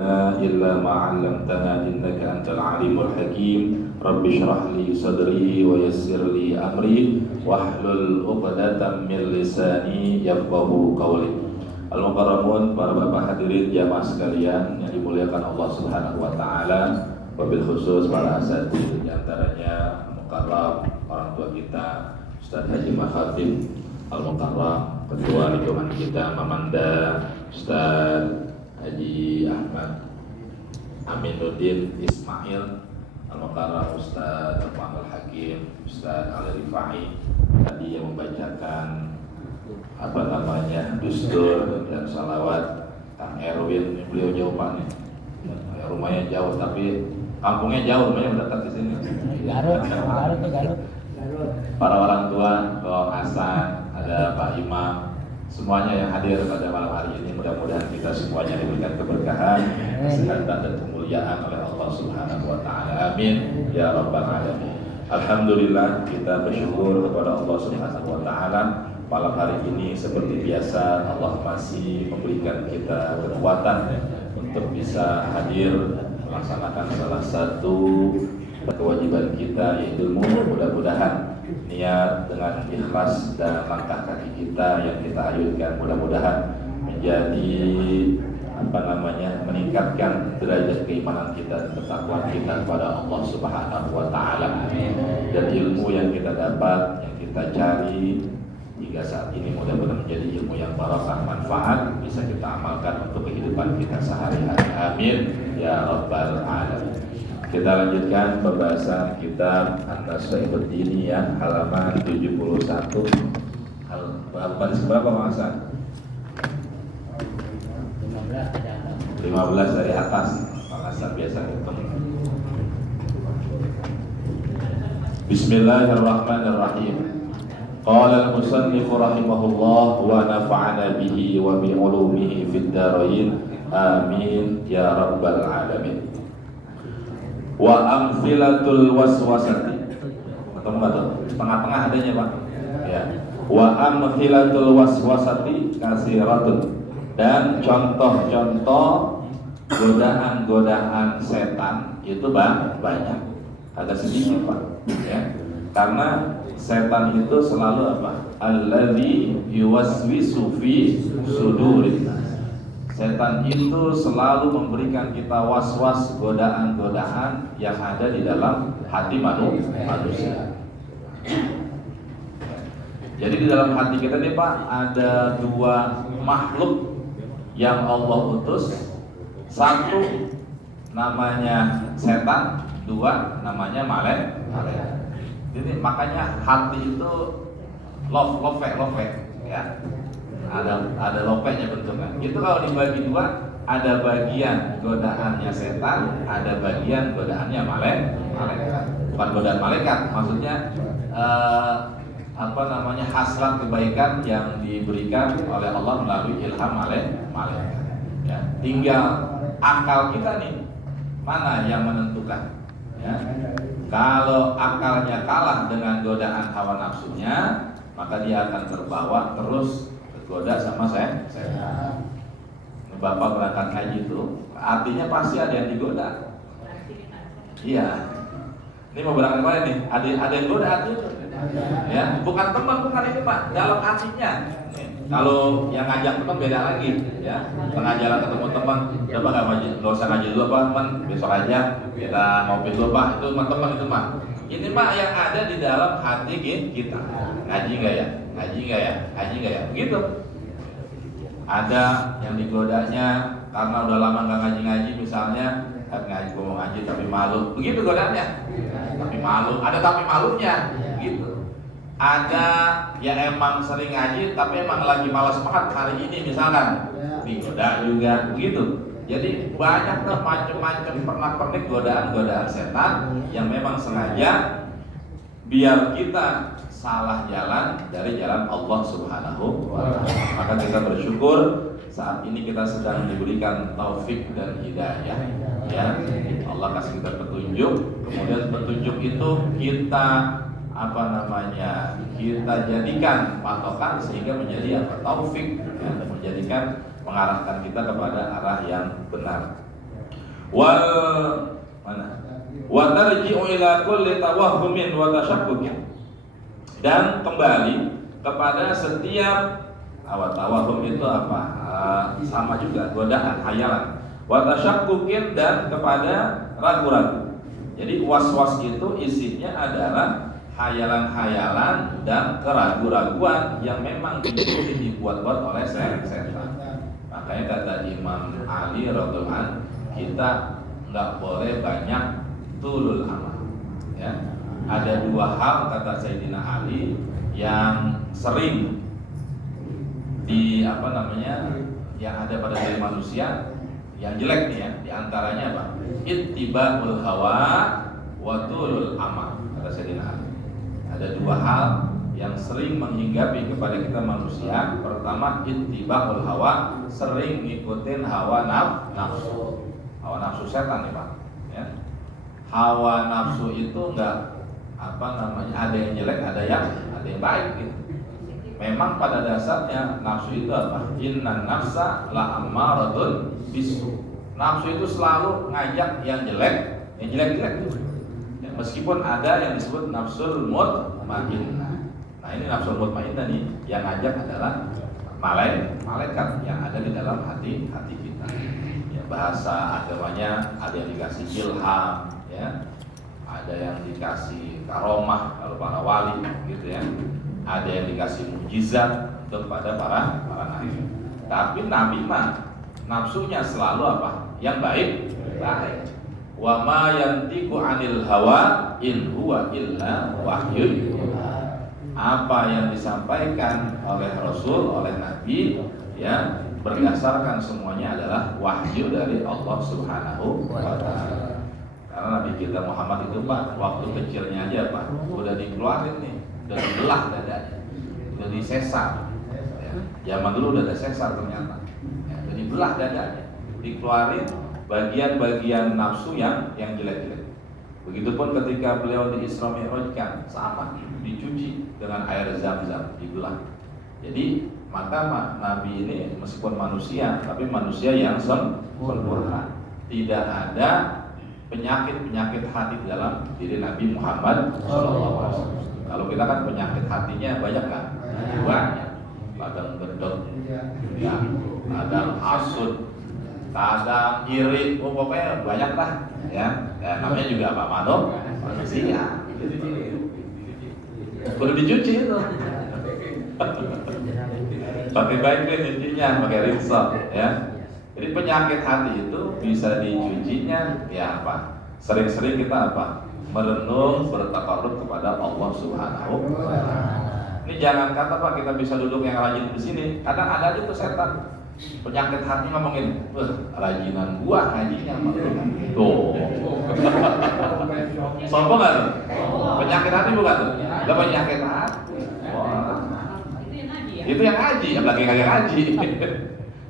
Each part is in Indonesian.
إلا ما علمتنا إنك أنت العليم الحكيم رب اشرح لي صدري ويسر لي أمري واحلل عقدة من لساني يفقهوا قولي. Al-Mukarramun, para bapak hadirin jamaah sekalian yang dimuliakan Allah Subhanahu wa taala, wabil khusus para asatidz, di antaranya Mukarram, orang tua kita Ustaz Haji Makhatim Al-Mukarram, ketua lingkungan kita Mamanda Ustaz Haji Ahmad Aminuddin Ismail Al-Mukarram, Ustaz Al Hakim, Ustaz Al-Rifai tadi yang membacakan dustur dan salawat. Kang Erwin, beliau jauh Pak nih, rumahnya jauh tapi kampungnya jauh, rumahnya mendekat di sini. Garut. Para orang tua, Bang Hasan, ada Pak Imam, semuanya yang hadir pada malam hari ini, mudah-mudahan kita semuanya diberikan keberkahan, kesehatan dan kemuliaan oleh Allah Subhanahu wa taala. Amin ya rabbal alamin. Alhamdulillah, kita bersyukur kepada Allah Subhanahu wa taala. Malam hari ini seperti biasa Allah masih memberikan kita kekuatan untuk bisa hadir melaksanakan salah satu kewajiban kita, yaitu ilmu. Mudah-mudahan niat dengan ikhlas dan langkah kaki kita yang kita ayunkan mudah-mudahan menjadi meningkatkan derajat keimanan kita dan ketakwaan kita kepada Allah Subhanahu wa taala. Dan ilmu yang kita dapat, yang kita cari hingga saat ini mudah-mudahan menjadi ilmu yang barakah, manfaat, bisa kita amalkan untuk kehidupan kita sehari-hari. Amin ya rabbal alamin. Kita lanjutkan pembahasan kitab An-Nasha'ibud Diniyah halaman 71. Baris berapa Pak Hasan? 15 dari atas. Pak Hasan biasa hitung. Bismillahirrahmanirrahim. Qala al-musannif rahimahullah wa nafa'ana bihi wa bi ulumihi fid dharain. Amin ya rabbal alamin. Wa amthilatul waswasati. Tengah-tengah adanya Pak. Ya. Wa amthilatul waswasati kasiratun. Dan contoh-contoh godaan-godaan setan itu banyak. Ada sedikit Pak. Ya. Karena setan itu selalu apa? Alladzi yuwaswisu fi sudurin. Setan itu selalu memberikan kita was-was, godaan-godaan yang ada di dalam hati manusia. Jadi di dalam hati kita ini Pak, ada dua makhluk yang Allah utus. Satu namanya setan, dua namanya malaikat. Jadi makanya hati itu love ya. Ada lopenya bentuknya. Itu kalau dibagi dua, ada bagian godaannya setan, ada bagian godaannya malaikat. Bukan godaan malaikat, maksudnya hasrat kebaikan yang diberikan oleh Allah melalui ilham malaikat. Ya, tinggal akal kita nih mana yang menentukan. Ya. Kalau akalnya kalah dengan godaan hawa nafsunya, maka dia akan terbawa terus tergoda sama saya. Bapak berangkat haji itu, artinya pasti ada yang digoda. Iya. Ini mau berangkat kemana nih? Ada yang goda hati itu. Ya, bukan teman, bukan ini Pak, dalam hatinya. Kalau yang ngajak teman beda lagi, ya. Tengah jalan ketemu teman, coba nggak usah ngaji dulu Pak, teman, besok aja kita ngopi dulu Pak, itu teman itu Pak. Ini Pak yang ada di dalam hati kita. Ngaji nggak ya? Ngaji nggak ya? Ngaji nggak ya? Begitu. Ada yang digodanya karena udah lama nggak ngaji misalnya, mau ngaji tapi malu, begitu godaannya. Tapi malu, ada tapi malunya, gitu. Ada yang emang sering ngaji tapi emang lagi malas banget hari ini misalkan, digoda juga, begitu. Jadi banyak tuh macam-macam pernak-pernik godaan-godaan setan yang memang sengaja biar kita salah jalan dari jalan Allah Subhanahu wa ta'ala. Maka kita bersyukur saat ini kita sedang diberikan taufik dan hidayah. Ya, Allah kasih kita petunjuk. Kemudian petunjuk itu kita kita jadikan patokan sehingga menjadi taufik, ya, menjadikan mengarahkan kita kepada arah yang benar. Wal mana? Wa tarji'u ila kulli tawahhumin wa tashakkukin. Dan kembali kepada setiap tawahhum itu apa? Sama juga godaan, hayalan. Wa tashakkukin dan kepada ragu-ragu. Jadi was-was itu isinya adalah hayalan-hayalan dan keraguan-raguan yang memang dibuat-buat oleh setan. Makanya kata Imam Ali radhiyallahu anhu, kita nggak boleh banyak tulul amal. Ya, ada dua hal kata Sayyidina Ali yang sering yang ada pada diri manusia yang jelek nih ya. Di antaranya apa? Ittiba'ul hawa wa tulul amal kata Sayyidina Ali. Ada dua hal yang sering menghinggapi kepada kita manusia. Pertama, ittiba'ul hawa, sering ngikutin hawa nafsu. Hawa nafsu setan nih Pak ya. Hawa nafsu itu enggak ada yang jelek, ada yang baik gitu. Memang pada dasarnya nafsu itu apa? Innan nafsa la ammaratun bisu. Nafsu itu selalu ngajak yang jelek-jelek gitu. Ya, meskipun ada yang disebut nafsul mutmainnah. Nah, ini nafsul mutmainnah nih yang ngajak adalah malaikat yang ada di dalam hati kita. Ya, bahasa agamanya ada yang dikasih ilham, ya. Ada yang dikasih karomah kalau para wali gitu ya. Ada yang dikasih mukjizat untuk pada para nabi. Tapi nabi mah nafsunya selalu apa? Yang baik. Wa ma yantiqu 'anil hawa in huwa illa wahyun. Apa yang disampaikan oleh Rasul, oleh Nabi ya, berdasarkan semuanya adalah wahyu dari Allah Subhanahu wa taala. Karena Nabi kita Muhammad itu Pak, waktu kecilnya aja Pak, udah dikeluarin nih, udah dibelah dadanya, udah disesar. Ya. Zaman dulu udah ada sesar ternyata. Ya, udah dibelah dadanya, dikeluarin bagian-bagian nafsu yang jelek-jelek. Begitupun ketika beliau di Isra Mi'rajkan, sama dicuci dengan air Zam-Zam, dibelah. Jadi maka Nabi ini meskipun manusia, tapi manusia yang sempurna. Tidak ada penyakit hati di dalam diri Nabi Muhammad SAW. Kalau kita kan penyakit hatinya banyak kan? Banyak. Kadang gendut, ya, kadang hasut, kadang iri, pokoknya banyak lah. Ya, namanya juga apa? Manusia. Udah dicuci itu. Pakai baik deh nyucinya, pakai rinso, ya. Jadi penyakit hati itu bisa dicucinya ya apa? Sering-sering kita apa? Merenung, bertakarrub kepada Allah Subhanahu wa taala. Ini jangan kata Pak kita bisa duduk yang rajin di sini. Kadang ada aja tuh setan. Penyakit hati ngomongin, rajinan gua ngajinya tuh. Sombong enggak tuh? Penyakit hati bukan tuh? Ada penyakit hati. Wah. Itu yang ngaji, yang lagi kagak ngaji.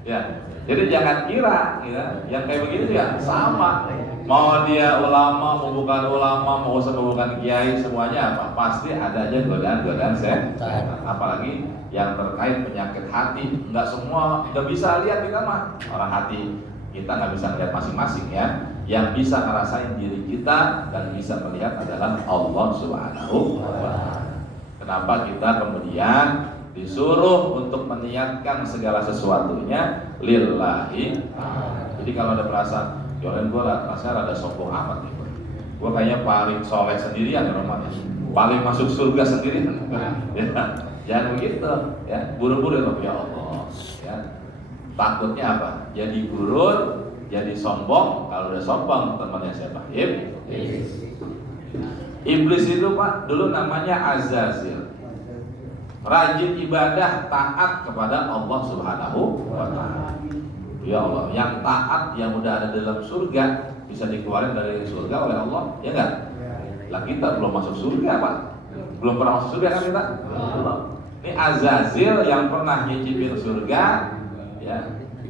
Ya. Jadi jangan kira ya, yang kayak begini juga sama. Mau dia ulama, mau bukan ulama, mau bukan kiai, semuanya apa? Pasti ada aja godaan-godaan setan. Apalagi yang terkait penyakit hati, nggak semua nggak bisa lihat kita mah. Orang hati kita nggak bisa lihat masing-masing ya. Yang bisa ngerasain diri kita dan bisa melihat adalah Allah Subhanahu wa taala. Kenapa kita kemudian disuruh untuk meniatkan segala sesuatunya lillahi. Jadi kalau ada perasaan, Jolen gue rasanya rada sombong amat nih, gue kayaknya paling soleh sendirian rumahnya, paling masuk surga sendirian. Ya, jangan begitu, ya. Buru-buru ya Allah, ya. Takutnya apa? Jadi gurur, jadi sombong. Kalau udah sombong, temannya siapa? Iblis itu Pak, dulu namanya Azazil. Rajin ibadah, taat kepada Allah Subhanahu wa taala. Ya Allah, yang taat yang udah ada dalam surga bisa dikeluarin dari surga oleh Allah, ya enggak? Lah kita belum masuk surga, Pak. Belum pernah masuk surga kan kita? Belum. Ini Azazil yang pernah nyicipin surga, ya.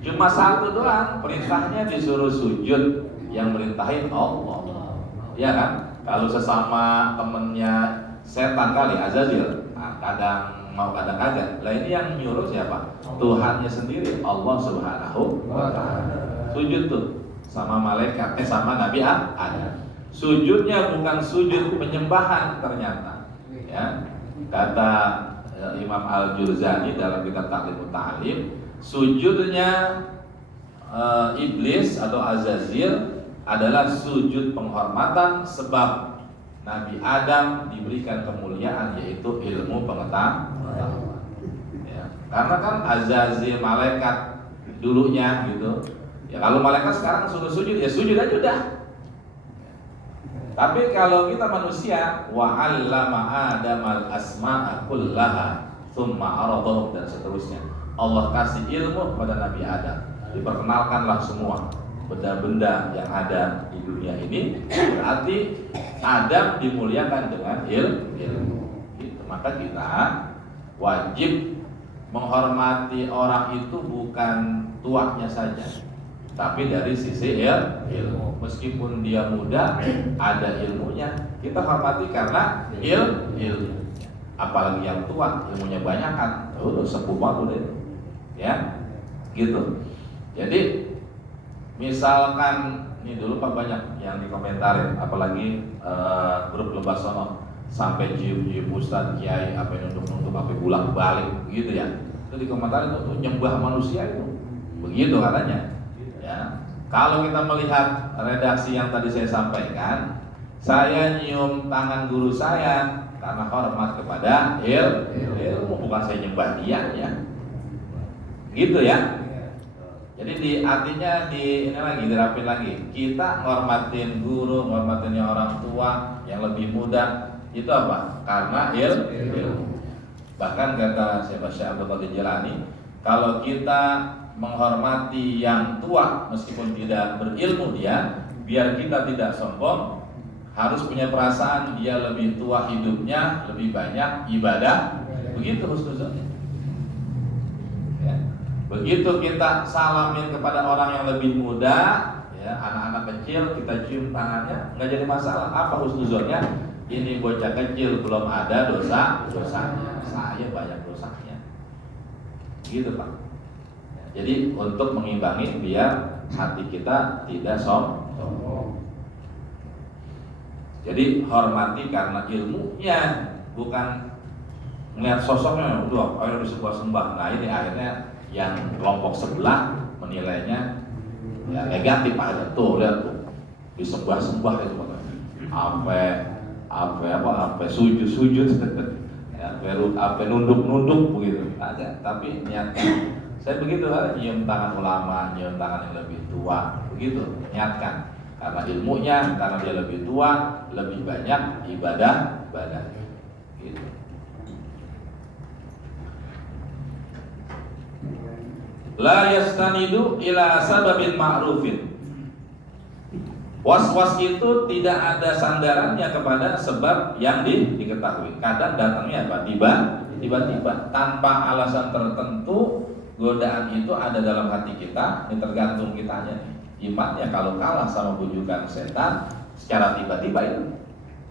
Cuma satu doang, perintahnya disuruh sujud, yang merintahin Allah. Ya kan? Kalau sesama temennya setan kali Azazil, kadang mau kadang kagak. Lah ini yang nyuruh siapa? Tuhannya sendiri, Allah Subhanahu wa taala. Sujud tuh sama malaikat, sama Nabi Adam. Sujudnya bukan sujud penyembahan ternyata. Ya, kata Imam Al-Juzani dalam kitab Ta'limut Ta'lim, sujudnya iblis atau Azazil adalah sujud penghormatan sebab Nabi Adam diberikan kemuliaan yaitu ilmu pengetahuan. Ya, karena kan Azazil malaikat dulunya gitu. Ya kalau malaikat sekarang suruh sujud ya sujud aja udah. Tapi kalau kita manusia, wa 'allama Adamal asma'a kullaha tsumma aradahum dan seterusnya. Allah kasih ilmu kepada Nabi Adam. Diperkenalkanlah semua benda-benda yang ada di dunia ini. Berarti Adam dimuliakan dengan ilmu. Gitu. Maka kita wajib menghormati orang itu bukan tuanya saja, tapi dari sisi ilmu. Meskipun dia muda, ada ilmunya, kita hormati karena ilmu. Apalagi yang tua, ilmunya banyak kan, udah sepuh banget deh, ya, gitu. Jadi, misalkan ini dulu Pak banyak yang dikomentarin, apalagi grup Lebah Sono sampai jiu-jiu Ustaz Kiai apa nunduk-nunduk apa bulak balik, gitu ya. Itu dikomentarin itu nyembah manusia itu, begitu katanya. Ya, kalau kita melihat redaksi yang tadi saya sampaikan, saya nyium tangan guru saya karena hormat kepada ilmu, bukan saya nyembah dia ya. Gitu ya. Jadi artinya ini lagi dirapin lagi. Kita ngormatin guru, ngormatin yang orang tua, yang lebih muda, itu apa? Karena ilmu. Bahkan kata Syekh Abdul Qadir Jilani, kalau kita menghormati yang tua meskipun tidak berilmu dia, biar kita tidak sombong, harus punya perasaan dia lebih tua hidupnya, lebih banyak ibadah. Begitu husnuzon. Ya. Begitu kita salamin kepada orang yang lebih muda, ya, anak-anak kecil kita cium tangannya, nggak jadi masalah. Apa husnuzonnya? Ini bocah kecil belum ada dosanya, saya banyak dosanya. Gitu Pak. Jadi untuk mengimbangi biar hati kita tidak sombong. Jadi hormati karena ilmunya, bukan melihat sosoknya. Udah, ayo disembah-sembah. Nah ini akhirnya yang kelompok sebelah menilainya ya negatif aja. Tuh lihat tuh, disembah-sembah itu apa sujud ya, apa nunduk begitu aja. Tapi niatkan. Saya begitu kan, nyium tangan ulama, nyium tangan yang lebih tua, begitu, niatkan. Karena ilmunya, karena dia lebih tua, lebih banyak ibadah. Gitu. La yastanidu ila sababin ma'rufin. Was-was itu tidak ada sandarannya kepada sebab yang diketahui. Kadang datangnya apa? Tiba-tiba tanpa alasan tertentu. Godaan itu ada dalam hati kita, ini tergantung kitanya nih. Imannya kalau kalah sama bujukan setan, secara tiba-tiba itu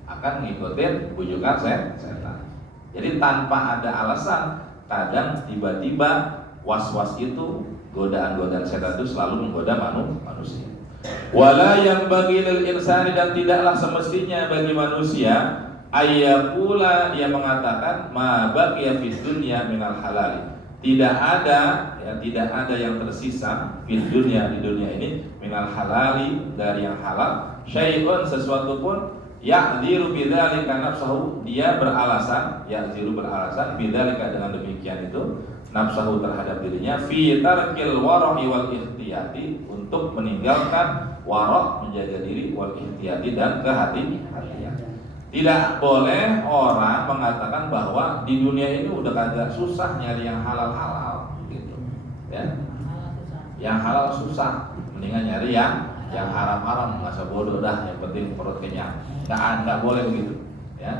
akan ngikutin bujukan setan. Jadi tanpa ada alasan, kadang tiba-tiba was-was itu, godaan-godaan setan itu selalu menggoda manusia. Wala yang bagi lil insani, dan tidaklah semestinya bagi manusia ayyakula, dia mengatakan ma baqiya fid dunya minal halali. Tidak ada yang tersisa di dunia ini minal halali, dari yang halal, syai'un, sesuatu pun ya'dziru bidzalika nafsahu, dia beralasan bidzalika, dengan demikian itu nafsahu terhadap dirinya, fi tarkil wara'i wal ihtiyati, untuk meninggalkan wara', menjaga diri, wal ihtiyati, dan kehati-hatian. Tidak boleh orang mengatakan bahwa di dunia ini udah kagak susah nyari yang halal gitu, ya. Yang halal susah, mendingan nyari yang haram-haram, nggak usah bodoh dah, yang penting perut kenyang. Nggak boleh begitu, ya.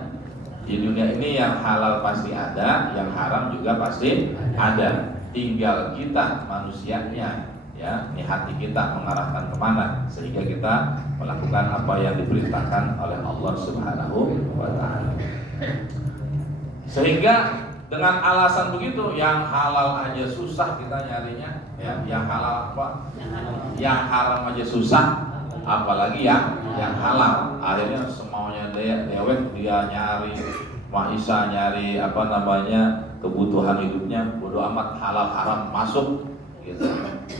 Di dunia ini yang halal pasti ada, yang haram juga pasti ada. Tinggal kita manusianya, ya, ini hati kita mengarahkan kemana, sehingga kita melakukan apa yang diperintahkan oleh Allah Subhanahu wa Ta'ala. Sehingga dengan alasan begitu, yang halal aja susah kita nyarinya, Ya, yang halal apa? Yang haram aja susah, apalagi yang halal. Akhirnya semaunya dewek dia nyari maisha, nyari kebutuhan hidupnya, bodo amat halal haram masuk gitu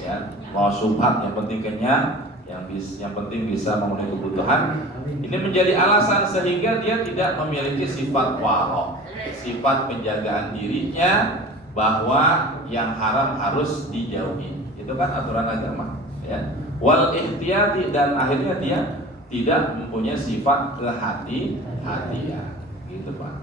ya. Mau subhat yang penting kenyang, yang penting bisa memenuhi kebutuhan. Ini menjadi alasan sehingga dia tidak memiliki sifat waro, sifat penjagaan dirinya bahwa yang haram harus dijauhi. Itu kan aturan agama ya. Wal ihtiyati, dan akhirnya dia tidak mempunyai sifat kehati-hatian gitu Pak.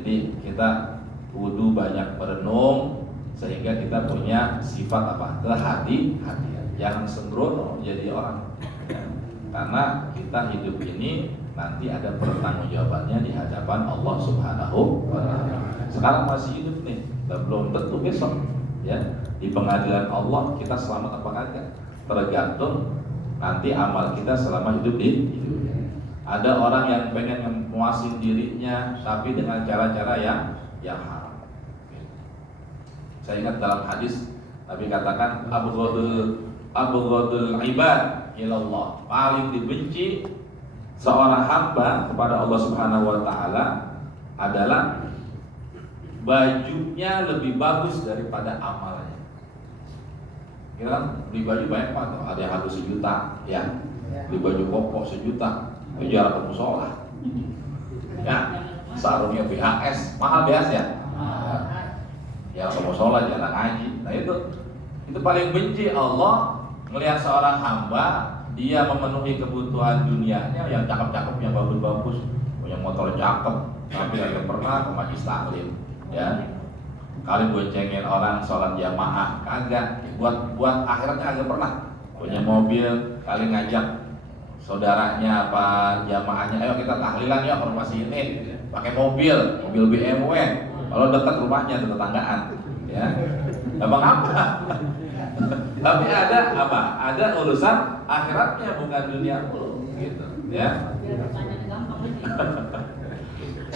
Jadi kita kudu banyak merenung sehingga kita punya sifat kehati-hatian. Jangan sembrono jadi orang ya. Karena kita hidup ini nanti ada pertanggungjawabannya di hadapan Allah Subhanahu wa Ta'ala. Sekarang masih hidup nih, belum tentu besok ya di pengadilan Allah kita selamat apa kagak, tergantung nanti amal kita selama hidup di dunia. Ada orang yang pengen memuasin dirinya tapi dengan cara-cara yang haram. Saya ingat dalam hadis Nabi katakan abghadul ibad ilallah, paling dibenci seorang hamba kepada Allah Subhanahu wa Ta'ala adalah bajunya lebih bagus daripada amalnya. Kita kan beli baju banyak banget, ada yang harga 1 juta ya, beli baju koko 1 juta, jarang ke musola ya, sarungnya BHS, mahal BHS ya, ya ke musola jarang ngaji. Nah itu paling benci Allah melihat seorang hamba dia memenuhi kebutuhan dunianya yang cakep-cakep, yang bagus-bagus, punya motor cakep, tapi tidak pernah ke majelis taklim ya. Kali boncengin orang sholat jamaah kagak, buat akhirnya agak pernah. Punya mobil, kali ngajak saudaranya apa jamaahnya, ayo kita tahlilan ya ke rumah sini, pakai mobil BMW. Kalau dekat rumahnya tetanggaan ya, gampang apa? Tapi ada urusan akhiratnya, bukan dunia dulu gitu ya.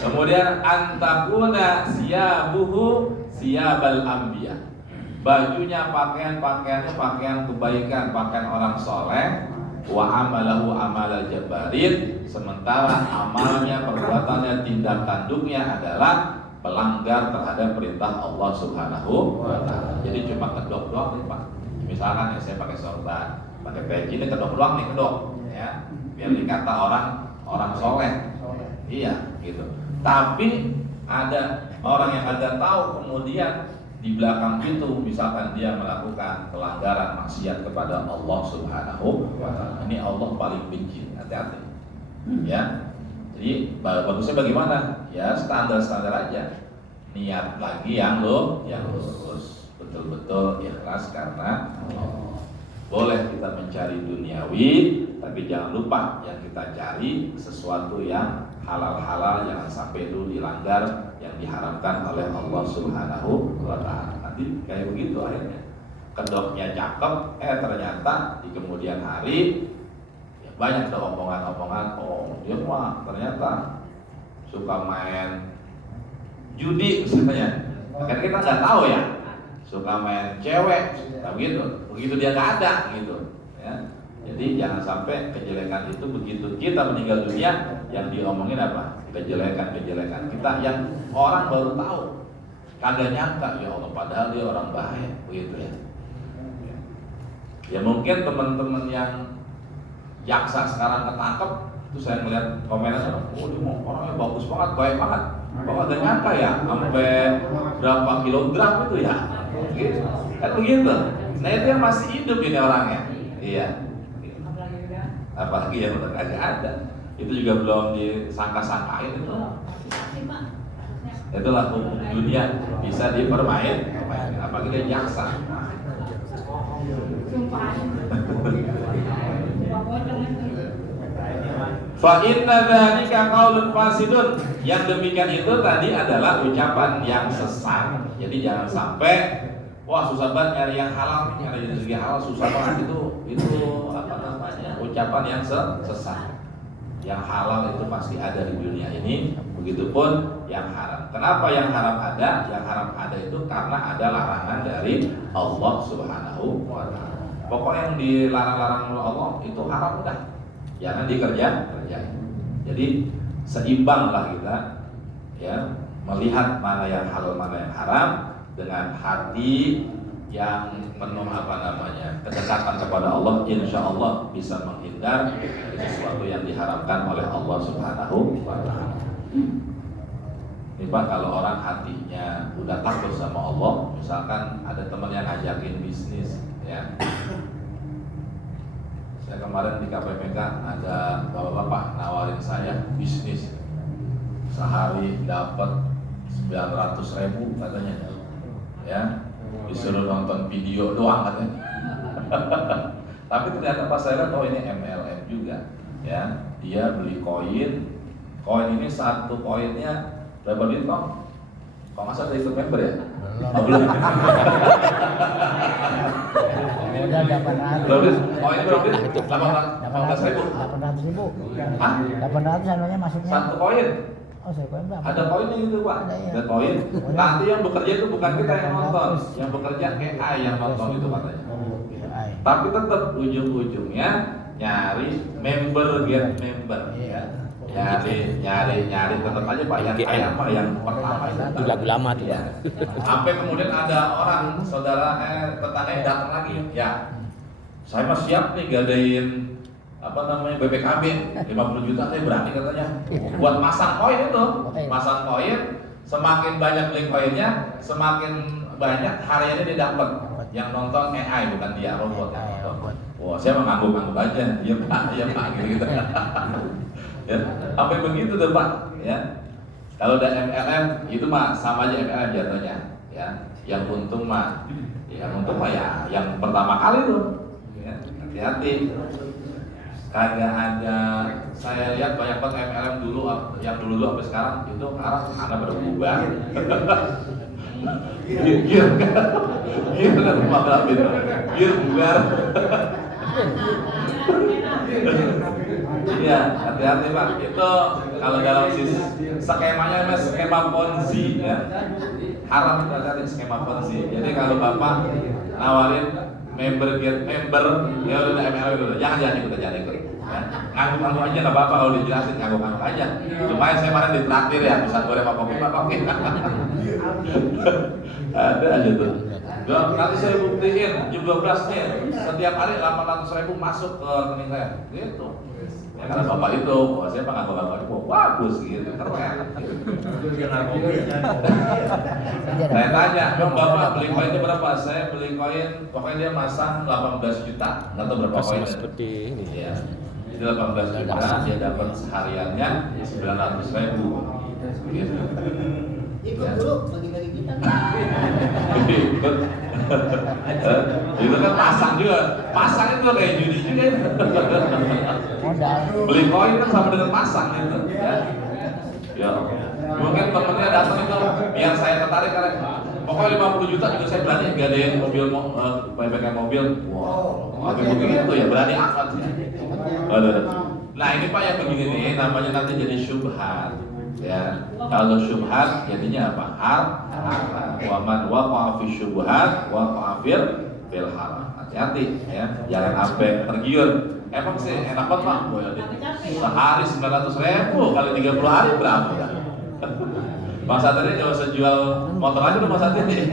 Kemudian antakuna siyabuhu siyabal anbiya, bajunya pakaian kebaikan, pakaian orang soleh. Wa amalahu amalal jabarin, sementara amalnya, perbuatannya, tindak tanduknya adalah pelanggar terhadap perintah Allah Subhanahu wa Ta'ala. Jadi cuma kedok doang nih Pak. Misalkan saya pakai sorban, pakai peci, ini kedok doang nih, kedok ya, biar dikata orang soleh. Iya gitu. Tapi ada orang yang ada tahu kemudian di belakang itu misalkan dia melakukan pelanggaran maksiat kepada Allah Subhanahu wa Ta'ala. Ini Allah paling benci, hati-hati ya. Jadi bagusnya bagaimana? Ya standar-standar aja. Niat lagi yang lurus, betul-betul ikhlas karena Allah. Boleh kita mencari duniawi, tapi jangan lupa yang kita cari sesuatu yang halal-halal, jangan sampai dulu dilanggar yang diharamkan oleh Allah Subhanahu wa Ta'ala. Nanti kayak begitu akhirnya. Kedoknya cakep, ternyata di kemudian hari ya banyak omongan-omongan, oh dia mah ternyata suka main judi misalnya. Kan kita nggak tahu ya, suka main cewek, nah begitu dia nggak ada gitu ya. Jadi jangan sampai kejelekan itu begitu kita meninggal dunia yang diomongin apa? Kejelekan kita yang orang baru tahu, kagak nyangka, ya Allah padahal dia orang bahaya begitu ya. Ya mungkin teman-teman yang jaksa sekarang ketangkep, itu saya melihat komennya, oh dia mau orangnya bagus banget, baik banget, kok agak nyangka ya sampai berapa kilogram itu ya, gitu. Kan begitu. Nah itu yang masih hidup ini orangnya, iya. Apalagi yang udah kagak ada, itu juga belum disangka-sangkain itu. Itulah hukum dunia, bisa dipermain, apalagi dia jaksa. Fa inna dzalika qaulun fasidun. Yang demikian itu tadi adalah ucapan yang sesat. Jadi jangan sampai wah susah banget nyari yang halal, nyari rezeki halal susah banget, itu apa namanya? Ucapan yang sesat. Yang halal itu pasti ada di dunia ini, begitupun yang haram. kenapa yang haram ada? Yang haram ada itu karena ada larangan dari Allah Subhanahu wa taala. Pokok yang dilarang-larang oleh Allah itu haram udah. Jangan dikerjain. Jadi seimbanglah kita ya, melihat mana yang halal mana yang haram dengan hati yang penuh kedekatan kepada Allah, insya Allah bisa menghindar dari sesuatu yang diharamkan oleh Allah Subhanahu wa taala. Ini Pak, kalau orang hatinya udah takut sama Allah, misalkan ada teman yang ngajakin bisnis ya. Saya kemarin di KPPK ada bapak-bapak nawarin saya bisnis, sehari dapat 900.000 katanya ya, disuruh nonton video doang katanya. Tapi ternyata pas saya lihat, oh ini MLM juga ya, dia beli koin ini satu koinnya berapa duit kok? Kok masa ada ikut member ya? Belum. Udah 800. Koin berapa duit? 18.000. 800.000. Hah? 800 namanya masuknya. Satu koin. Oh, saya koin berapa? Ada koinnya gitu Pak. Ada koin. Nanti yang bekerja itu bukan kita yang nonton, yang bekerja AI yang nonton itu katanya. Tapi tetap ujung-ujungnya nyari member get member ya. Nyari tetap aja Pak yang kaya apa yang pertama itu lagu lama tuh ya. Sampai kemudian ada orang saudara tetangga yang datang lagi ya, saya mah siap nih gadain BPKB 50 juta saya berani katanya buat masang koin itu. Masang koin, semakin banyak beli koinnya semakin banyak hariannya dia dapat. Yang nonton AI bukan dia, robot yang nonton. Wah, saya mah ngangguk aja, iya Pak gitu. Ya, sampai begitu tuh Pak ya. Kalau udah MLM itu mah sama aja MLM jatuhnya ya. Yang untung mah ya yang pertama kali tuh ya, hati-hati. Kagak ada, saya lihat banyak banget MLM dulu yang dulu sampai sekarang itu karena berubah. Gir kan rumah berapin, gir bubar. Iya, hati-hati Pak. Itu kalau dalam skemanya skema Ponzi ya. Haram itu ada skema Ponzi. Jadi kalau Bapak nawarin member get member, ya udah MLM dulu. Jangan ikut. Ya. Ngaku-ngaku aja nggak apa-apa kalau dijelasin, ngaku-ngaku aja. Supaya saya kemarin ditraktir ya, bisa goreng apa kopi. Ada aja tuh. Nanti saya buktiin jam 12 nih, setiap hari 800.000 masuk ke rekening saya. Gitu. Ya, karena Bapak itu, saya ngaku-ngaku bagus gitu, keren. Saya tanya, dong Bapak beli koinnya berapa? Saya beli koin, pokoknya dia masang 18 juta, nggak tahu berapa koin. Seperti ini. Ya. Jadi 18 juta, dia dapat sehariannya 900.000. Gitu. Ikut dulu bagi-bagi kita. Itu kan pasang juga. Pasang itu kayak judi juga. Beli koin kan sama dengan pasang itu. Ya. Mungkin temennya datang itu biar saya tertarik karena pokoknya 50 juta juga saya berani gadain mobil pakai mobil. Wow, tapi begitu ya berani amat ya. Nah ini Pak yang begini nih namanya nanti jadi syubhat. Ya, kalau syubhat jadinya apa? Haram. Wa man waqa'a fi syubhat waqa'a fil haram. Hati-hati ya, jangan sampai tergiur. Emang sih enak banget Pak. Sehari 900.000 kali 30 hari berapa dah? Mas Satri nggak usah jual motor aja dong Mas Satri.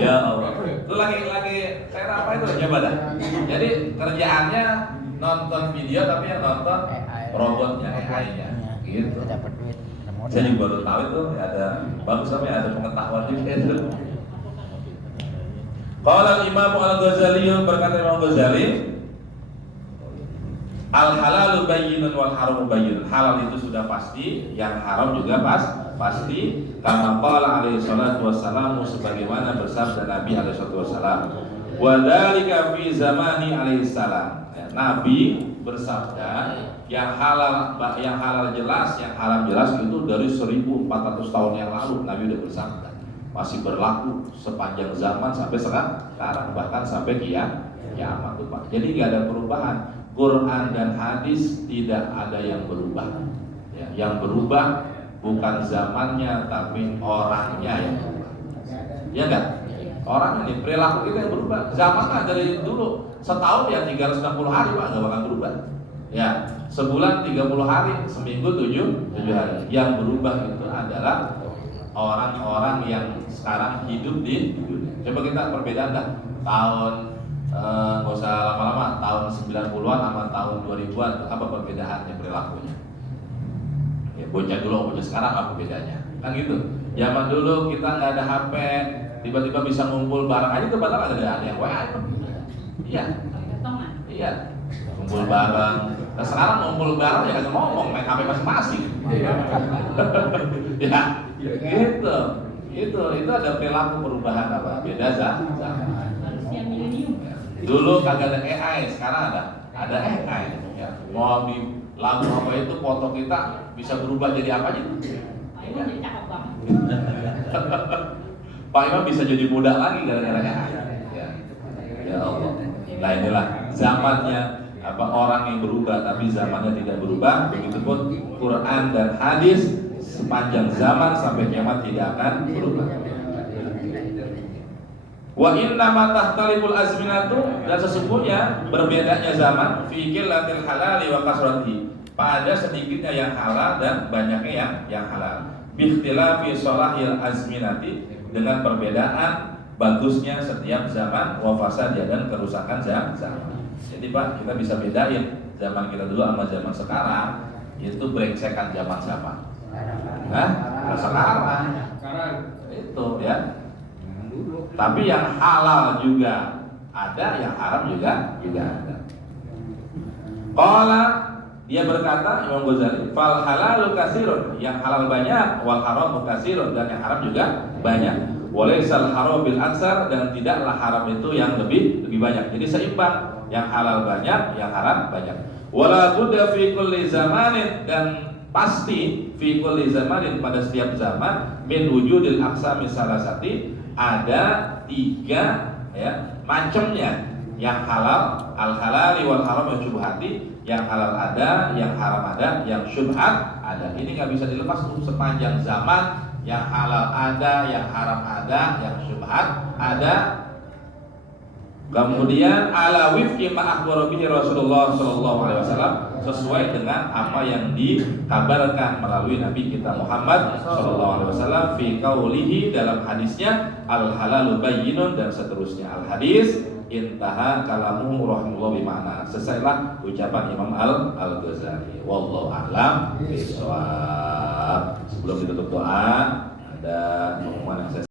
Ya Allah. Itu lagi saya apa itu coba dah. Jadi kerjaannya nonton video tapi yang nonton robotnya AI-nya gitu. Dapat duit. Saya juga baru tahu itu ada bagus tapi ada pengetahuan juga itu. Qala Imam Al-Ghazali berkata Imam Ghazali al-halalu bayyinun wal haramu bayyinun. Halal itu sudah pasti, yang haram juga pasti. Kama qala alaihi salatu wassalamu sebagaimana bersabda Nabi alaihi salatu wassalam. Wa dzalika fi zamani alaihi salam. Nabi bersabda yang halal jelas, yang haram jelas itu dari 1400 tahun yang lalu Nabi udah bersabda. Masih berlaku sepanjang zaman sampai sekarang, bahkan sampai kiamat tuh Pak. Jadi nggak ada perubahan. Quran dan hadis tidak ada yang berubah. Ya, yang berubah bukan zamannya tapi orangnya yang berubah. Ya enggak? Orang ini perilaku kita yang berubah. Zaman kan dari dulu setahun ya 360 hari Pak, nggak bakal berubah. Ya, sebulan 30 hari, seminggu 7 hari. Yang berubah itu adalah orang-orang yang sekarang hidup di dunia. Coba kita perbedaan dah. Tahun nggak usah lama-lama, tahun 90-an sama tahun 2000-an apa perbedaannya perilakunya? Ya, bocah dulu sama bocah sekarang apa bedanya? Kan gitu. Zaman dulu kita nggak ada HP, tiba-tiba bisa ngumpul bareng aja tuh padahal ada yang WA itu. Iya. Iya. Ngumpul bareng. Nah, sekarang ngumpul bareng ya kagak ngomong, main HP masing-masing. Ya, gitu. Itu ada perilaku perubahan apa? Beda zaman. Dulu kagak ada AI, sekarang ada AI. Ya. Mau di lagu apa itu foto kita bisa berubah jadi apa aja? Pak Imam bisa jadi muda lagi gara-gara AI. Ya Allah. Nah inilah zamannya apa orang yang berubah tapi zamannya tidak berubah. Begitupun Quran dan hadis sepanjang zaman sampai kiamat tidak akan berubah. Wa inna ma tahtaliful azminatu, dan sesungguhnya berbedanya zaman fi qillatil halali wa kasratihi, pada sedikitnya yang halal dan banyaknya yang halal. Bi ikhtilafi salahil azminati, dengan perbedaan bagusnya setiap zaman, wa fasadnya, dan kerusakan zaman. Jadi Pak, kita bisa bedain zaman kita dulu sama zaman sekarang itu brengsekan zaman siapa? Nah, sekarang itu ya. Tapi yang halal juga ada, yang haram juga ada. Qala, dia berkata Imam Ghazali, fal halalu katsirun, yang halal banyak, wal haramu katsirun, dan yang haram juga banyak. Walaisal haram bil aksar, dan tidaklah haram itu yang lebih banyak. Jadi seimbang, yang halal banyak, yang haram banyak. Wala budda fi kulli zamanin, dan pasti fi kulli zamanin, pada setiap zaman, min wujudil aqsami salasati, ada 3 ya macamnya, yang halal, al halali wal haram yang syubhati, yang halal ada, yang haram ada, yang syubhat ada. Ini nggak bisa dilepas sepanjang zaman, yang halal ada, yang haram ada, yang syubhat ada. Kemudian ala wifqi ma akhbara bihi Rasulullah sallallahu alaihi wasallam, sesuai dengan apa yang dikabarkan melalui Nabi kita Muhammad sallallahu alaihi wasallam fi qaulihi, dalam hadisnya al halalu bayyinun, dan seterusnya al hadis. Intaha kalamu rahimahullah, bimana selesailah ucapan Imam Al-Ghazali. Wallahu a'lam bishawab. Sebelum ditutup doa, ada pengumuman yang saya